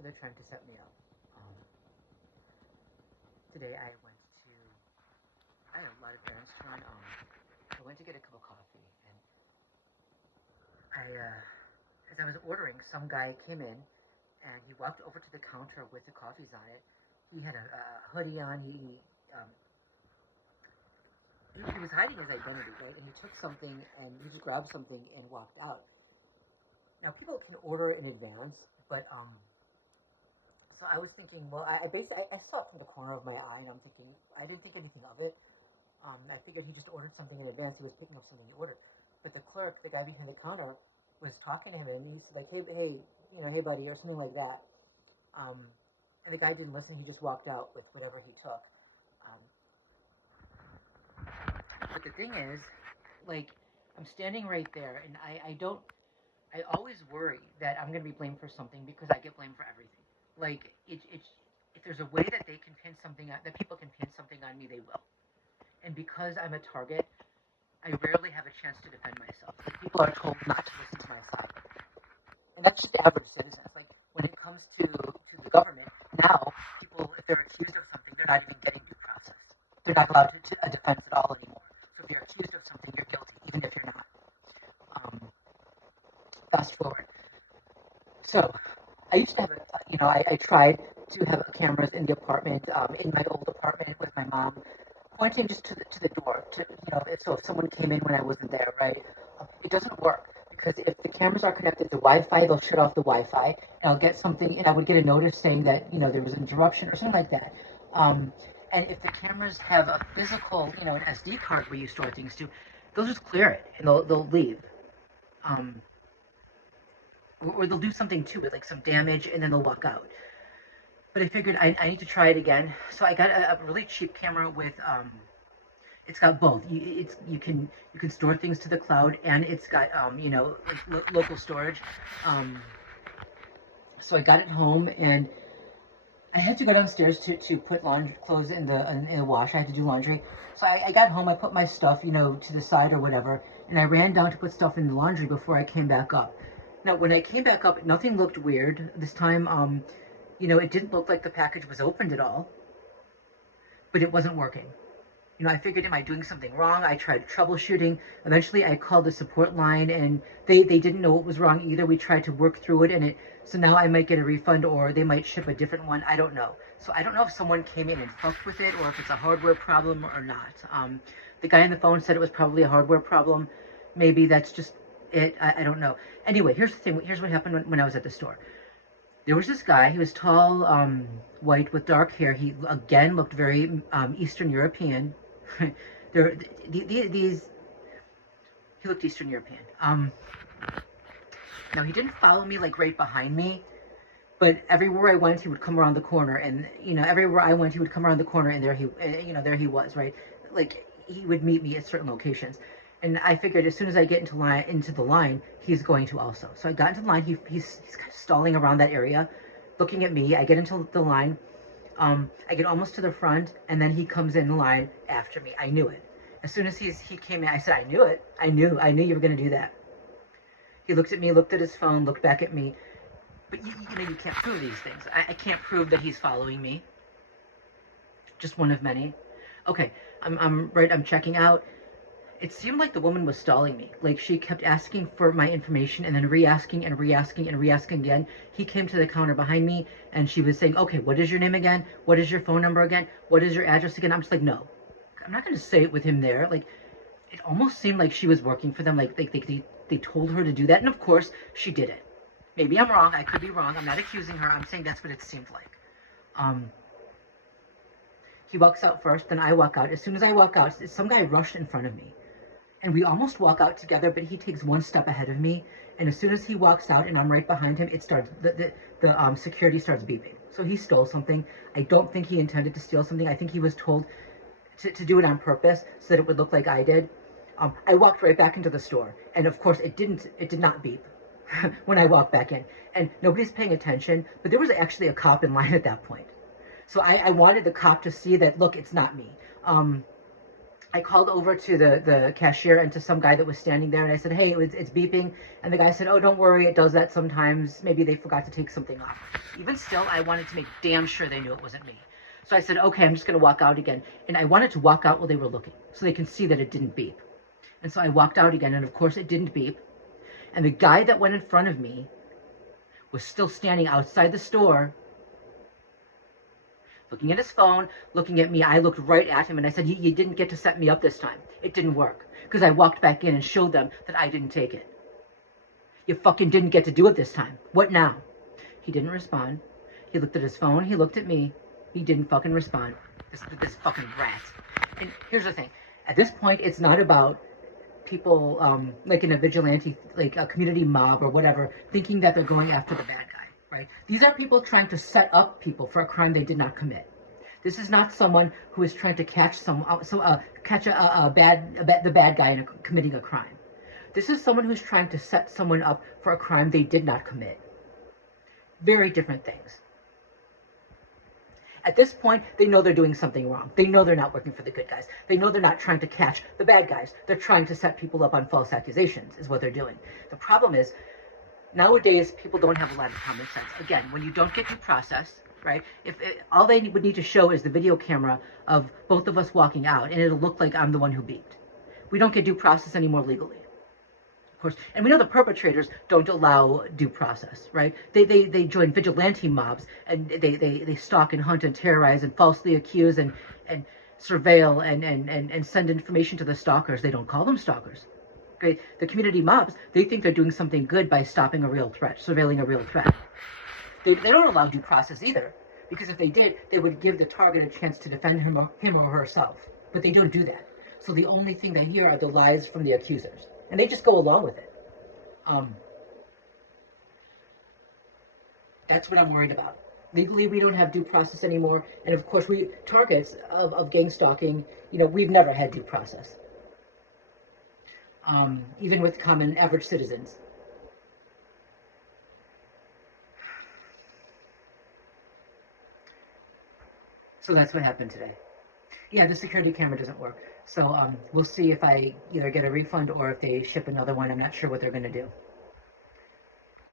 So they're trying to set me up. Today I went to, I had a lot of errands to run. I went to get a cup of coffee, and as I was ordering, some guy came in, and he walked over to the counter with the coffees on it. He had a hoodie on. He was hiding his identity, right? And he took something, and he just grabbed something and walked out. Now people can order in advance, but so I was thinking, well, I basically I saw it from the corner of my eye, and I'm thinking I didn't think anything of it. I figured he just ordered something in advance. He was picking up something he ordered, but the clerk, the guy behind the counter, was talking to him, and he said like, hey, hey, buddy, or something like that. Um, and the guy didn't listen. He just walked out with whatever he took. Um, but the thing is, like, I'm standing right there, and I don't. I always worry that I'm going to be blamed for something because I get blamed for everything. Like, if there's a way that they can pin something on, that people can pin something on me, they will. And because I'm a target, I rarely have a chance to defend myself. Like, people are told not to listen to my side. And that's just average citizens. Like, when it comes to the government, now, people, if they're accused of something, they're not even getting due process. They're not allowed to a defense at all anymore. So if you're accused of something, you're guilty, even if you're not. Fast forward. So I used to have, I tried to have cameras in the apartment, in my old apartment with my mom, pointing just to the door, so if someone came in when I wasn't there, right? It doesn't work because if the cameras are connected to Wi-Fi, they'll shut off the Wi-Fi, and I'll get something, and I would get a notice saying that, there was an interruption or something like that. And if the cameras have a physical, an SD card where you store things to, they'll just clear it and they'll leave. Or they'll do something to it, like some damage, and then they'll walk out. But I figured I need to try it again. So I got a really cheap camera with, it's got both. You can store things to the cloud, and it's got, like local storage. So I got it home, and I had to go downstairs to put laundry clothes in the wash. I had to do laundry. So I got home, I put my stuff, to the side or whatever, and I ran down to put stuff in the laundry before I came back up. Now, when I came back up, nothing looked weird. This time, it didn't look like the package was opened at all, but it wasn't working. I figured, am I doing something wrong? I tried troubleshooting. Eventually, I called the support line, and they didn't know what was wrong either. We tried to work through it, so now I might get a refund, or they might ship a different one. I don't know. So I don't know if someone came in and fucked with it, or if it's a hardware problem or not. The guy on the phone said it was probably a hardware problem. Maybe that's just it. I don't know. Anyway, here's the thing. Here's what happened when I was at the store. There was this guy. He was tall, white with dark hair. He again looked very Eastern European. He looked Eastern European. Now he didn't follow me like right behind me, but everywhere I went, he would come around the corner, and everywhere I went, he would come around the corner, and there he was, right? Like, he would meet me at certain locations. And I figured as soon as I get into the line, he's going to also. So I got into the line. He's kind of stalling around that area, looking at me. I get into the line. I get almost to the front, and then he comes in line after me. I knew it. As soon as he came in, I said, I knew it. I knew you were going to do that. He looked at me, looked at his phone, looked back at me. But you can't prove these things. I can't prove that he's following me. Just one of many. Okay, I'm checking out. It seemed like the woman was stalling me. Like, she kept asking for my information and then re-asking and re-asking and re-asking again. He came to the counter behind me, and she was saying, okay, what is your name again? What is your phone number again? What is your address again? I'm just like, no. I'm not going to say it with him there. Like, it almost seemed like she was working for them. Like, they told her to do that. And, of course, she did it. Maybe I'm wrong. I could be wrong. I'm not accusing her. I'm saying that's what it seemed like. He walks out first, then I walk out. As soon as I walk out, some guy rushed in front of me. And we almost walk out together, but he takes one step ahead of me. And as soon as he walks out and I'm right behind him, it starts, the security starts beeping. So he stole something. I don't think he intended to steal something. I think he was told to do it on purpose so that it would look like I did. I walked right back into the store. And of course, it did not beep when I walked back in. And nobody's paying attention, but there was actually a cop in line at that point. So I wanted the cop to see that, look, it's not me. I called over to the cashier and to some guy that was standing there, and I said, hey, it's beeping. And the guy said, oh, don't worry, it does that sometimes. Maybe they forgot to take something off. Even still, I wanted to make damn sure they knew it wasn't me. So I said, okay, I'm just going to walk out again. And I wanted to walk out while they were looking so they can see that it didn't beep. And so I walked out again, and of course it didn't beep. And the guy that went in front of me was still standing outside the store, looking at his phone, looking at me. I looked right at him and I said, you didn't get to set me up this time. It didn't work. Because I walked back in and showed them that I didn't take it. You fucking didn't get to do it this time. What now? He didn't respond. He looked at his phone. He looked at me. He didn't fucking respond. This fucking rat. And here's the thing. At this point, it's not about people like in a vigilante, like a community mob or whatever, thinking that they're going after the bad guy, right? These are people trying to set up people for a crime they did not commit. This is not someone who is trying to catch the bad guy in committing a crime. This is someone who's trying to set someone up for a crime they did not commit. Very different things. At this point, they know they're doing something wrong. They know they're not working for the good guys. They know they're not trying to catch the bad guys. They're trying to set people up on false accusations, is what they're doing. The problem is, nowadays, people don't have a lot of common sense. Again, when you don't get due process, right? All they would need to show is the video camera of both of us walking out, and it'll look like I'm the one who beeped. We don't get due process anymore legally. Of course, and we know the perpetrators don't allow due process, right? They join vigilante mobs, and they stalk and hunt and terrorize and falsely accuse and surveil and send information to the stalkers. They don't call them stalkers. Okay? The community mobs, they think they're doing something good by stopping a real threat, surveilling a real threat. They don't allow due process either, because if they did, they would give the target a chance to defend him or herself. But they don't do that. So the only thing they hear are the lies from the accusers. And they just go along with it. That's what I'm worried about. Legally, we don't have due process anymore. And of course, targets of gang stalking, we've never had due process. Even with common average citizens. So that's what happened today. Yeah, the security camera doesn't work. So we'll see if I either get a refund or if they ship another one. I'm not sure what they're going to do.